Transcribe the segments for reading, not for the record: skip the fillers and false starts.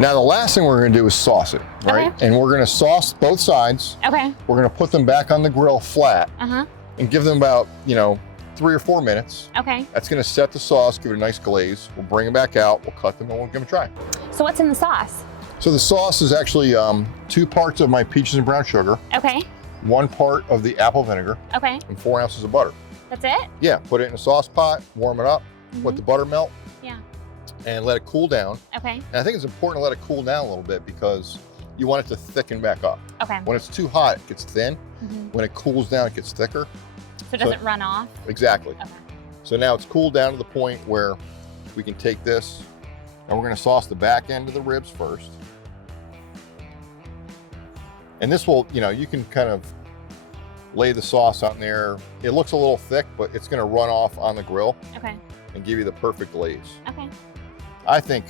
Now the last thing we're gonna do is sauce it, right? Okay. And we're gonna sauce both sides. Okay. We're gonna put them back on the grill flat Uh-huh. and give them about, 3 or 4 minutes. Okay. That's gonna set the sauce, give it a nice glaze. We'll bring them back out, we'll cut them, and we'll give them a try. So what's in the sauce? So the sauce is actually 2 parts of my peaches and brown sugar, Okay. 1 part of the apple vinegar, Okay. and 4 ounces of butter. That's it? Yeah, put it in a sauce pot, warm it up, let the butter melt, Yeah. and let it cool down. Okay. And I think it's important to let it cool down a little bit because you want it to thicken back up. Okay. When it's too hot, it gets thin. When it cools down, it gets thicker. So it doesn't run off? Exactly. Okay. So now it's cooled down to the point where we can take this and we're gonna sauce the back end of the ribs first. And this will, you can kind of lay the sauce on there. It looks a little thick, but it's gonna run off on the grill Okay. and give you the perfect glaze. Okay. I think,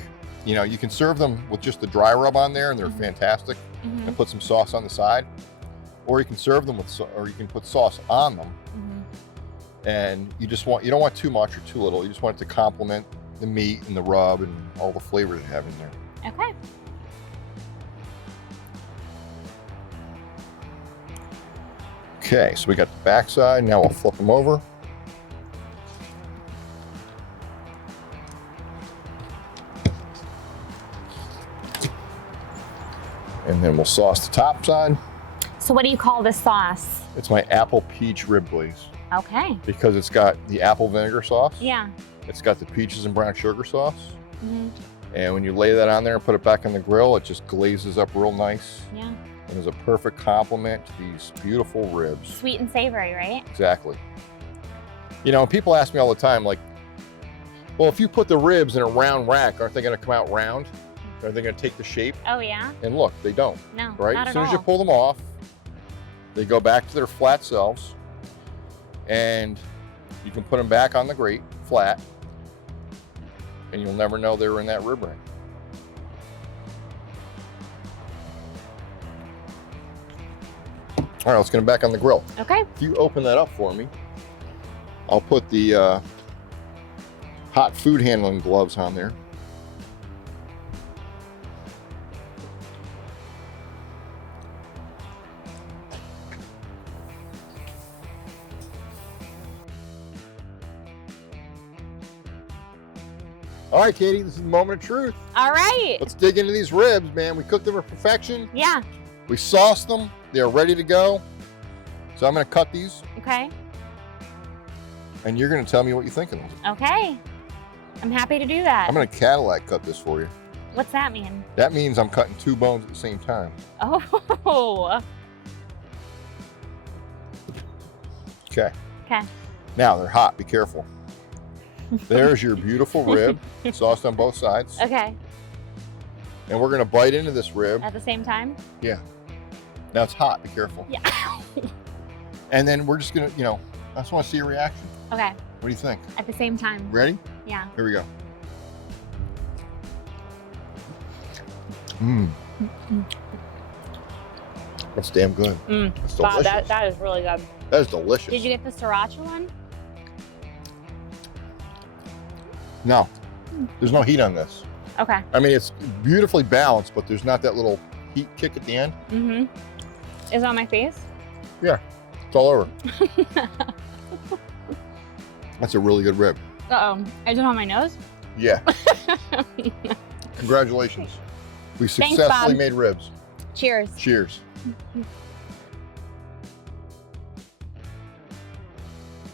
you can serve them with just the dry rub on there and they're fantastic, and put some sauce on the side. Or you can serve them with, or you can put sauce on them. And you don't want too much or too little. You just want it to complement the meat and the rub and all the flavor they have in there. Okay. Okay, so we got the back side. Now we'll flip them over. And then we'll sauce the top side. So what do you call this sauce? It's my apple peach rib glaze Okay. because it's got the apple vinegar sauce. Yeah. It's got the peaches and brown sugar sauce. And when you lay that on there and put it back on the grill, it just glazes up real nice. Yeah. And is a perfect complement to these beautiful ribs. Sweet and savory, right? Exactly. People ask me all the time, like, well, if you put the ribs in a round rack, aren't they going to come out round? Are they going to take the shape? Oh, yeah? And look, they don't. No, Right? not As soon at as you all. pull them off, they go back to their flat selves, and you can put them back on the grate flat, and you'll never know they were in that rib rack. All right, let's get them back on the grill. Okay. If you open that up for me, I'll put the hot food handling gloves on there. All right, Katie, this is the moment of truth. All right. Let's dig into these ribs, man. We cooked them to perfection. Yeah. We sauced them. They're ready to go. So I'm gonna cut these, Okay. and you're gonna tell me what you think of them. Okay. I'm happy to do that. I'm gonna Cadillac cut this for you. What's that mean? That means I'm cutting 2 bones at the same time. Oh. Okay. Okay. Now they're hot, be careful. There's your beautiful rib, sauced on both sides. Okay. And we're gonna bite into this rib. At the same time? Yeah. Now it's hot, be careful. Yeah. And then we're just gonna, I just wanna see your reaction. Okay. What do you think? At the same time. Ready? Yeah. Here we go. Mmm. That's damn good. It's Wow, delicious. that is really good. That is delicious. Did you get the sriracha one? No, there's no heat on this. Okay. I mean, it's beautifully balanced, but there's not that little heat kick at the end. Is it on my face? Yeah, it's all over. That's a really good rib. Uh-oh. Is it on my nose? Yeah. Congratulations. We Thanks, successfully Bob. made ribs. Cheers. Cheers.